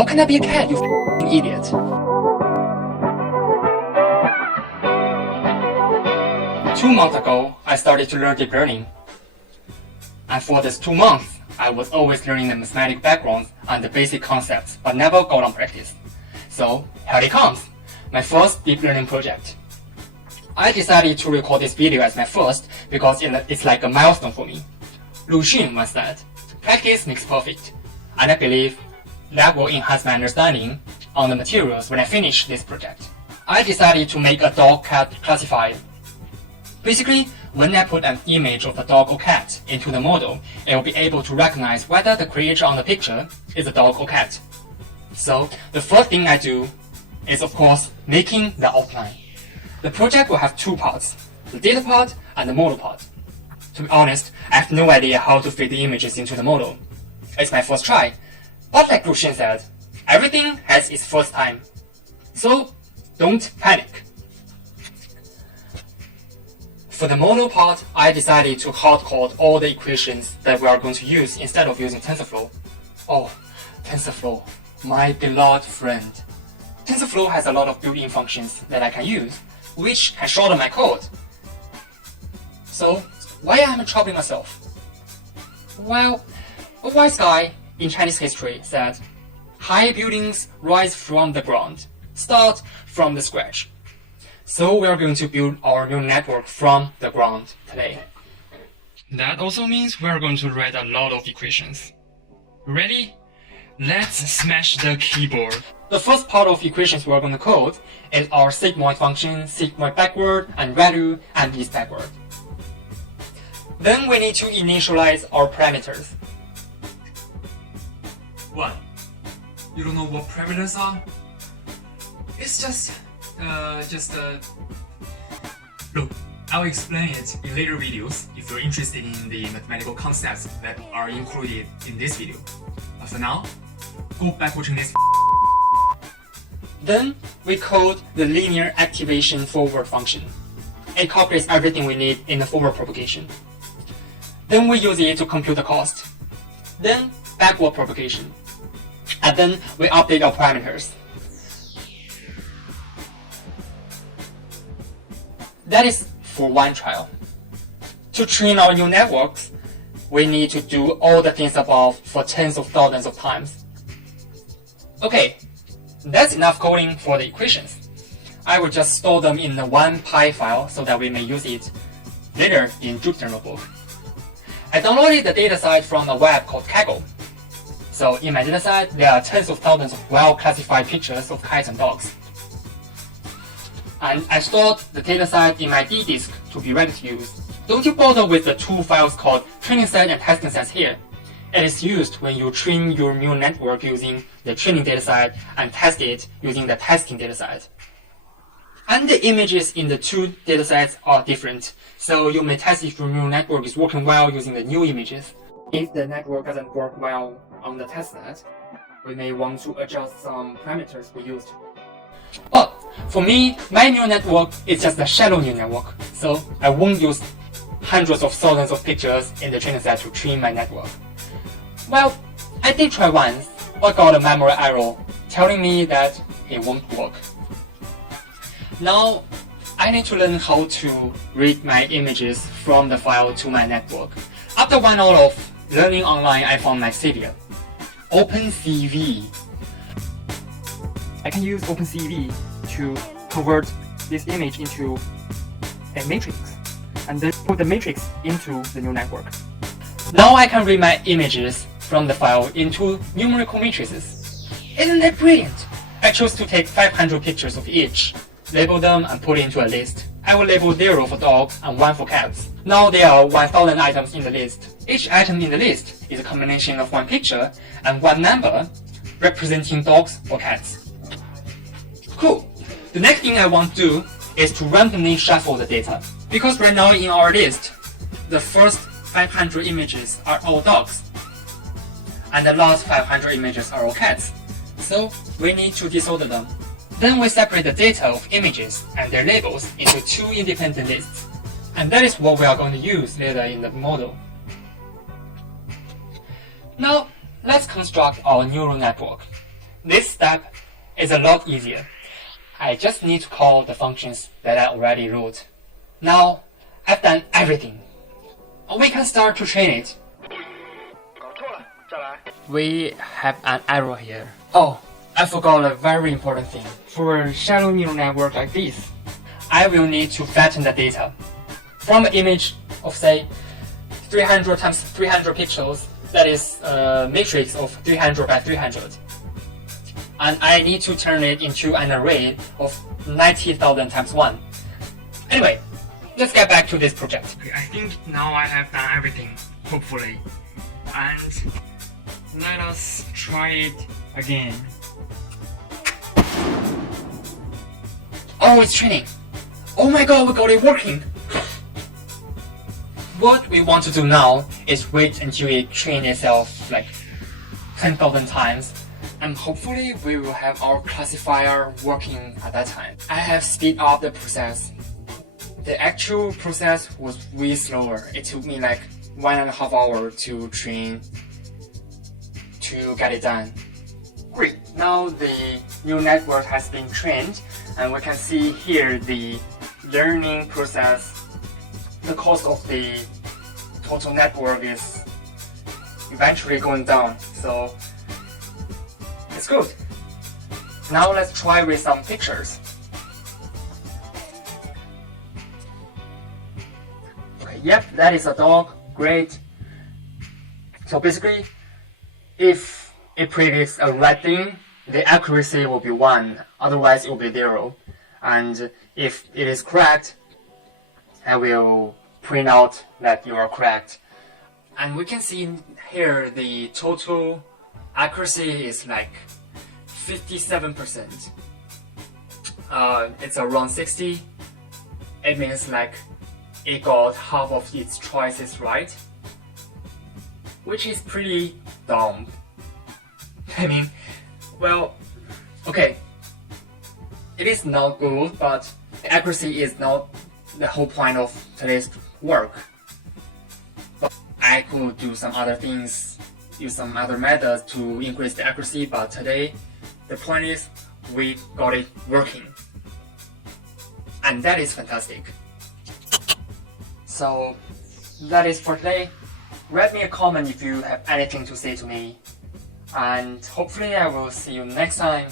How can I be a cat, you f***ing idiot? Two months ago, I started to learn deep learning. And for these 2 months, I was always learning the mathematical backgrounds and the basic concepts, but never got on practice. So, here it comes, my first deep learning project. I decided to record this video as my first because it's like a milestone for me. Lu Xun once said, "Practice makes perfect," and I believe that will enhance my understanding on the materials when I finish this project. I decided to make a dog-cat classifier. Basically, when I put an image of a dog or cat into the model, it will be able to recognize whether the creature on the picture is a dog or cat. So, the first thing I do is, of course, making the outline. The project will have 2 parts, the data part and the model part. To be honest, I have no idea how to fit the images into the model. It's my first try, but like Lu Xun said, everything has its first time. So, don't panic. For the model part, I decided to hard-code all the equations that we are going to use instead of using TensorFlow. Oh, TensorFlow, my beloved friend. TensorFlow has a lot of built-in functions that I can use, which can shorten my code. So, why am I troubling myself? Well, a wise guy in Chinese history said, "High buildings rise from the ground, start from the scratch." So we are going to build our neural network from the ground today. That also means we are going to write a lot of equations. Ready? Let's smash the keyboard. The first part of equations we are going to code is our sigmoid function, sigmoid backward, and value, and east backward. Then we need to initialize our parameters. What? You don't know what parameters are? It's just... Look, I'll explain it in later videos if you're interested in the mathematical concepts that are included in this video. But for now, go back watching this. Then we code the linear activation forward function. It calculates everything we need in the forward propagation. Then we use it to compute the cost. Then backward propagation. And then we update our parameters. That is for one trial. To train our neural networks, we need to do all the things above for tens of thousands of times. Okay, that's enough coding for the equations. I will just store them in the one .py file so that we may use it later in Jupyter Notebook. I downloaded the dataset from a web called Kaggle. So in my dataset, there are tens of thousands of well-classified pictures of cats and dogs. And I stored the dataset in my D disk to be ready to use. Don't you bother with the 2 files called training set and testing sets here. It is used when you train your neural network using the training dataset and test it using the testing dataset. And the images in the 2 datasets are different, so you may test if your neural network is working well using the new images. If the network doesn't work well on the test set, we may want to adjust some parameters we used. But for me, my neural network is just a shallow neural network, so I won't use hundreds of thousands of pictures in the training set to train my network. Well, I did try once, but got a memory error telling me that it won't work. Now, I need to learn how to read my images from the file to my network. After 1 hour of learning online, I found my savior, OpenCV. I can use OpenCV to convert this image into a matrix, and then put the matrix into the neural network. Now I can read my images from the file into numerical matrices. Isn't that brilliant? I chose to take 500 pictures of each, label them and put it into a list. I will label 0 for dogs and 1 for cats. Now there are 1,000 items in the list. Each item in the list is a combination of 1 picture and 1 number representing dogs or cats. Cool. The next thing I want to do is to randomly shuffle the data. Because right now in our list, the first 500 images are all dogs, and the last 500 images are all cats. So we need to disorder them. Then we separate the data of images and their labels into 2 independent lists. And that is what we are going to use later in the model. Now, let's construct our neural network. this step is a lot easier. I just need to call the functions that I already wrote. Now, I've done everything. We can start to train it. We have an error here. Oh, I forgot a very important thing. For a shallow neural network like this, I will need to flatten the data. From an image of say 300 times 300 pixels, that is a matrix of 300 by 300. And I need to turn it into an array of 90,000 times 1. Anyway, let's get back to this project. Okay, I think now I have done everything, hopefully. And let us try it again. Oh, it's training. Oh my god, we got it working. What we want to do now is wait until it trains itself like 10,000 times. And hopefully we will have our classifier working at that time. I have speed up the process. The actual process was way slower. It took me like 1.5 hours to train to get it done. Great, now the neural network has been trained and we can see here the learning process. The cost of the total network is eventually going down, so it's good. Now let's try with some pictures. Okay, yep, that is a dog. Great. So basically, if it predicts a red thing, the accuracy will be 1, otherwise it will be 0. And if it is correct, I will print out that you are correct. And we can see here the total accuracy is like 57%. It's around 60. It means like it got half of its choices right, which is pretty dumb. I mean, well, okay, it is not good, but the accuracy is not the whole point of today's work. But I could do some other things, use some other methods to increase the accuracy, but today the point is we got it working. And that is fantastic. So that is for today. Write me a comment if you have anything to say to me. And hopefully I will see you next time.